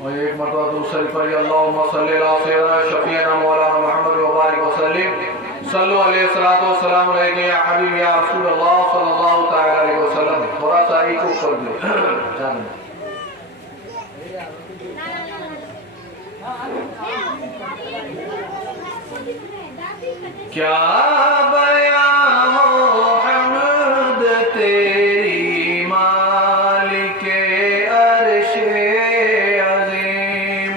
और एक मरतबा दुरूद शरीफ पढ़िए, अल्लाहुम्मा सल्ली अला सय्यिदिना शफीना मौलाना मुहम्मद व बारिक व सल्लिम सल्लु अलैहि सलातो व सलाम अलैका या हबीबी या रसूल अल्लाह सल्लल्लाहु तआला अलैहि वसल्लम। थोड़ा सा इको कर दो। क्या बयां हो हम्द तेरी मालिके अर्शे अज़ीम,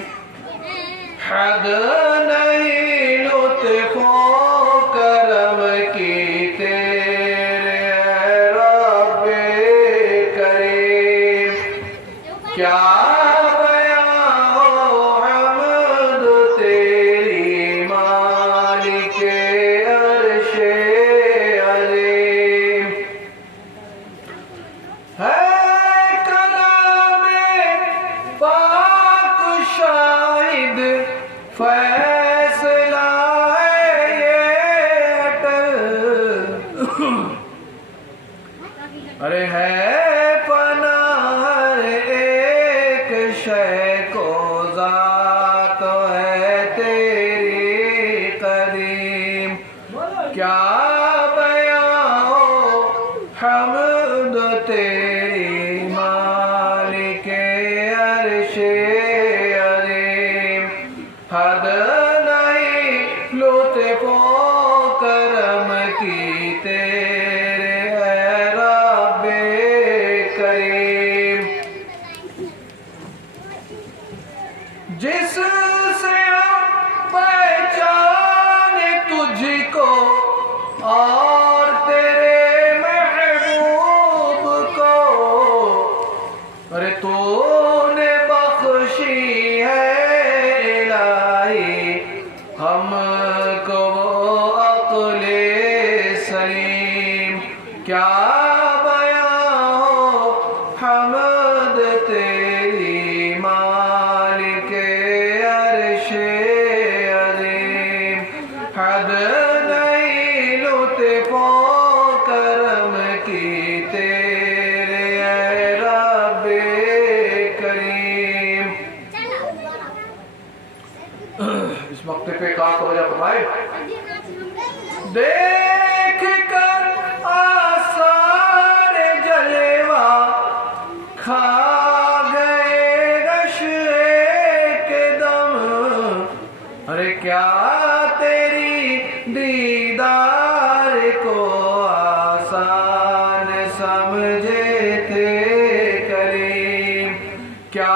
हद नहीं लुत्फ़ो करम की तेरे रब्बे करीम। क्या फैसला है ये अटल, अरे है पनाह हर एक शय को, ज़ात है तेरी करीम। क्या बयां हो हम्द तेरी मालिके अर्शे अज़ीम, हद नहीं लुत्फ़ो करम की तेरे है रब्बे करीम। जिससे हम पहचाने तुझको और तेरे महबूब को, अरे तूने बख्शी है हमको अक़्ले सलीम। क्या बयां हो हम्द तेरी मालिके अर्शे अज़ीम, हद नहीं लुत्फ़ो करम की तेरे रब्बे करीम। इस मौके पे खास तवज्जो फरमाए। देख कर आसार जलवा खा गए नशे के दम, अरे क्या तेरी दीदार को आसान समझे थे करीम। क्या